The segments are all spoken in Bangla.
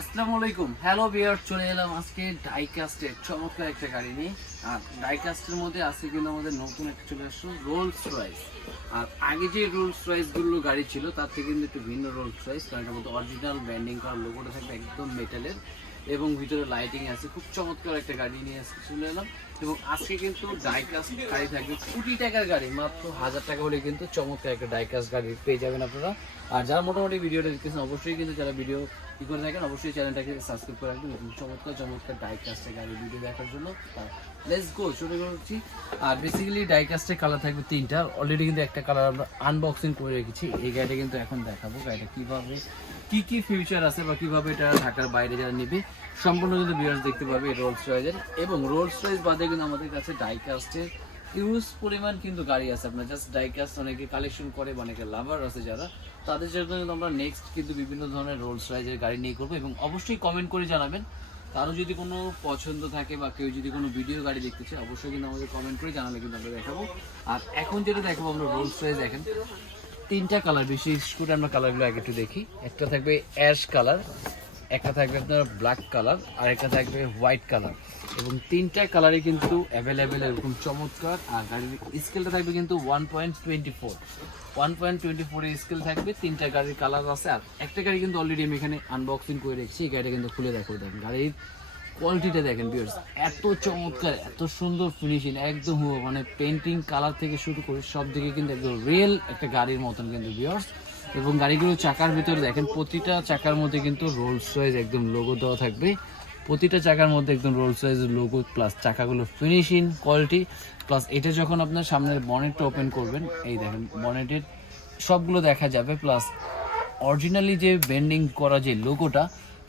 আসসালামু আলাইকুম। হ্যালো বিয়ার চলে এলাম আজকে ডাইকাস্টের চমৎকার একটা গাড়ি নিয়ে। আর ডাইকাস্টের মধ্যে আজকে কিন্তু আমাদের নতুন একটা চলে আসলো রোলস রয়েস আর আগে যে রোলস রয়েসগুলো গাড়ি ছিল, তার থেকে কিন্তু একটু ভিন্ন রোলস রয়েস কারণ এটার মধ্যে অরিজিনাল ব্যান্ডিং করার লোগোটা থাকবে একদম মেটালের এবং ভিতরে লাইটিং আছে। খুব চমৎকার একটা গাড়ি নিয়ে আজকে চলে এলাম। এবং আজকে কিন্তু ডাইকাস্ট গাড়ি থাকবে। কোটি টাকার গাড়ি, মাত্র হাজার টাকা হলে কিন্তু চমৎকার একটা ডাইকাস গাড়ি পেয়ে যাবেন আপনারা। আর যারা মোটামুটি ভিডিওটা দেখতেছেন, অবশ্যই কিন্তু যারা ভিডিও ই করে থাকেন, অবশ্যই চ্যানেলটাকে সাবস্ক্রাইব করে রাখবেন। এবং চমৎকার চমৎকার ডাইকাস্টের গাড়ি ভিডিও দেখার জন্য। লেটস গো শুরু করছি। আর বেসিক্যালি ডাইকাস্টের কালার থাকবে তিনটা। অলরেডি কিন্তু একটা কালার আমরা আনবক্সিং করে রেখেছি। এই গাড়িটা কিন্তু এখন দেখাবো। গাড়িটা কীভাবে কি কি ফিউচার আছে বা কীভাবে এটা ঢাকার বাইরে যারা নেবে, সম্পূর্ণ কিন্তু ভিউয়ার্স দেখতে পাবে রোলস রয়েজের এবং রোলস রয়েজ বাদে কিন্তু আমাদের কাছে ডাইকাস্টের ইউজ পরিমাণ কিন্তু গাড়ি আছে আপনার জাস্ট ডাইকাস্ট অনেকে কালেকশন করে অনেকে লাভার আছে যারা। তাদের জন্য কিন্তু আমরা নেক্সট কিন্তু বিভিন্ন ধরনের রোলস রয়েজের গাড়ি নিয়ে করব এবং অবশ্যই কমেন্ট করে জানাবেন। কারও যদি কোনো পছন্দ থাকে বা কেউ যদি কোনো ভিডিও গাড়ি দেখতে চায়, অবশ্যই কিন্তু আমাদের কমেন্ট করে জানালে কিন্তু আমরা দেখাবো। আর এখন যেটা দেখাবো আমরা রোলস রয়েজ দেখেন। তিনটা কালার বিশেষ করে আমরা কালারগুলো আগে একটু দেখি। একটা থাকবে অ্যাশ কালার একটা থাকবে আপনার ব্ল্যাক কালার আর একটা থাকবে হোয়াইট কালার এবং তিনটা কালারই কিন্তু অ্যাভেলেবেল এরকম চমৎকার। আর গাড়ির স্কেলটা থাকবে কিন্তু one point twenty four one point twenty ফোরের স্কেল থাকবে, তিনটা গাড়ির কালার আছে। আর একটা গাড়ি কিন্তু অলরেডি আমি এখানে আনবক্সিং করে রেখেছি, এই গাড়িটা কিন্তু খুলে দেখো। দেখেন, গাড়ির কোয়ালিটিটা দেখেন বিয়ার্স এত চমৎকার, এত সুন্দর ফিনিশিং একদম মানে পেন্টিং কালার থেকে শুরু করে সব দিকে কিন্তু একদম রিয়েল একটা গাড়ির মতন কিন্তু বিয়ার্স এবং গাড়িগুলো চাকার ভিতরে দেখেন, প্রতিটা চাকার মধ্যে কিন্তু রোলস রয়েজ একদম লোগো দেওয়া থাকবে। প্রতিটা চাকার মধ্যে একদম রোলস রয়েজ লোগো প্লাস চাকাগুলো ফিনিশিং কোয়ালিটি প্লাস এটা যখন আপনার সামনের বনেটটা ওপেন করবেন, এই দেখেন বনেটের সবগুলো দেখা যাবে প্লাস অরিজিনালি যে বেন্ডিং করা যে লোগোটা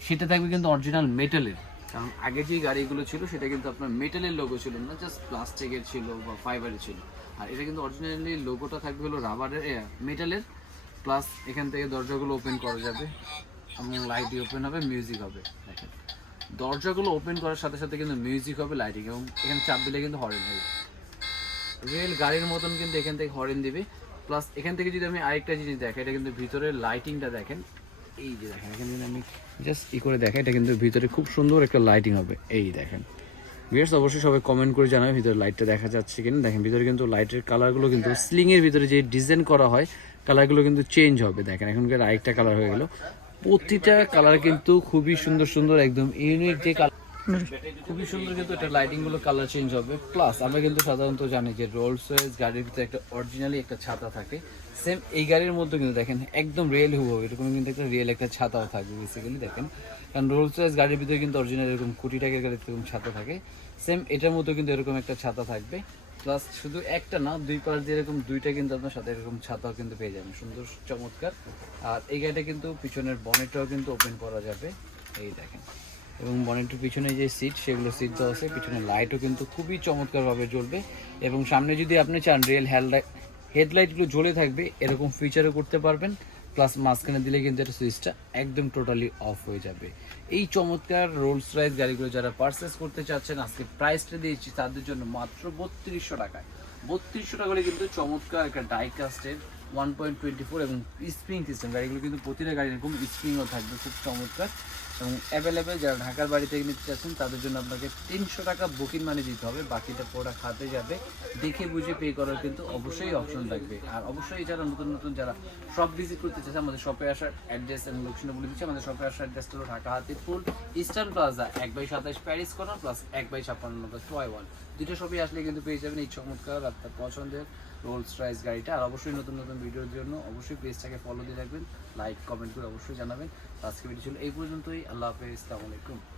সেটা থাকবে কিন্তু অরিজিনাল মেটালের কারণ আগে যে গাড়িগুলো ছিল, সেটা কিন্তু আপনার মেটালের লোগো ছিল না জাস্ট প্লাস্টিকের ছিল বা ফাইবারের ছিল। আর এটা কিন্তু অরিজিনালি লোগোটা থাকবে হলো রাবারের মেটালের প্লাস এখান থেকে দরজাগুলো ওপেন করা যাবে। এবং লাইট ওপেন হবে মিউজিক হবে, দেখেন। দরজাগুলো ওপেন করার সাথে সাথে কিন্তু মিউজিক হবে লাইটিং এবং এখানে চাপ দিলে কিন্তু হরেন হবে রেল গাড়ির মতন কিন্তু এখান থেকে হরেন দিবে। প্লাস এখান থেকে যদি আমি আরেকটা জিনিস দেখি এটা কিন্তু ভিতরের লাইটিংটা দেখেন। এই দেখেন আমি জাস্ট ই করে দেখেন এটা কিন্তু ভিতরে খুব সুন্দর একটা লাইটিং হবে। এই দেখেন। অবশ্যই সবাই কমেন্ট করে ভিতরে লাইটটা দেখা যাচ্ছে কিনা। দেখেন, ভিতরে কিন্তু লাইটের কালারগুলো কিন্তু ভিতরে যে ডিজাইন করা হয় কালারগুলো কিন্তু চেঞ্জ হবে। দেখেন, এখনকার আরেকটা কালার হয়ে গেল। প্রতিটা কালার কিন্তু খুবই সুন্দর সুন্দর, একদম ইউনিক যে কালার খুবই সুন্দর কিন্তু এটা লাইটিংগুলো কালার চেঞ্জ হবে। প্লাস আমরা কিন্তু সাধারণত জানি যে রোলস রয়েস গাড়ির ভিতরে একটা অরিজিনালি একটা ছাতা থাকে। সেম এই গাড়ির মধ্যে কিন্তু দেখেন, একদম রিয়েল হুব হবে এরকম কিন্তু একটা রিয়েল একটা ছাতাও থাকবে বেসিক্যালি দেখেন। কারণ রোলস রয়েস গাড়ির ভিতরে কিন্তু অরিজিনাল এরকম কোটি টাকার গাড়িতে এরকম ছাতা থাকে। সেম এটার মধ্যে কিন্তু এরকম একটা ছাতা থাকবে। প্লাস শুধু একটা না, দুই পাশ দিয়ে এরকম দুইটা কিন্তু আপনার সাথে এরকম ছাতাও কিন্তু পেয়ে যাবেন। সুন্দর, চমৎকার। আর এই গাড়িটা কিন্তু পিছনের বনেটটাও কিন্তু ওপেন করা যাবে। এই দেখেন। এবং বনেটের পিছনে যে সিট সেগুলো সিট দেওয়া আছে। পিছনে লাইটও কিন্তু খুবই চমৎকারভাবে জ্বলবে। এবং সামনে যদি আপনি চান রিয়েল হেডলাইট হেডলাইটগুলো জ্বলে থাকবে, এরকম ফিচারও করতে পারবেন। প্লাস মাঝখানে দিলে কিন্তু এটা সুইচটা একদম টোটালি অফ হয়ে যাবে। এই চমৎকার রোলস রাইস গাড়িগুলো যারা পারচেস করতে চাচ্ছেন, আজকে প্রাইসটা দিয়েছি তাদের জন্য মাত্র বত্রিশশো টাকায়। বত্রিশশো টাকা করে কিন্তু চমৎকার একটা ডাইকাস্টের ওয়ান পয়েন্ট টোয়েন্টি ফোর এবং স্প্রিং সিস্টেম গাড়িগুলো কিন্তু প্রতিটা গাড়ি এরকম স্প্রিংও থাকবে, খুব চমৎকার। এবং অ্যাভেলেবেল যারা ঢাকার বাড়ি থেকে নিতে চাচ্ছেন তাদের জন্য আপনাকে তিনশো টাকা বুকিং মানি দিতে হবে। বাকিটা প্রোডাক্ট খাতে যাবে। দেখে বুঝে পে করার কিন্তু অবশ্যই অপশন থাকবে। আর অবশ্যই যারা নতুন নতুন যারা শপ ভিজিট করতে চাচ্ছে আমাদের শপে আসার অ্যাড্রেস এবং লোকেশনে বলে দিচ্ছি। আমাদের শপে আসার অ্যাড্রেস হলো ঢাকা হাতিপুর ইস্টার্ন প্লাজা এক বাই সাতাশ প্যারিস কর্নার প্লাস এক বাই ছাপ্পান্ন নম্বর টয় ওয়ান। দুটো শপে আসলে কিন্তু পেয়ে যাবেন। এই চমৎকার আপনার পছন্দের রোলস রাইস গাড়িটা। আর অবশ্যই নতুন নতুন ভিডিওর জন্য অবশ্যই পেজটাকে ফলো দিয়ে রাখবেন। লাইক কমেন্ট করে অবশ্যই জানাবেন। আজকে ভিডিও ছিল এই পর্যন্তই। আল্লাহ হাফেজ। আসসালামু আলাইকুম।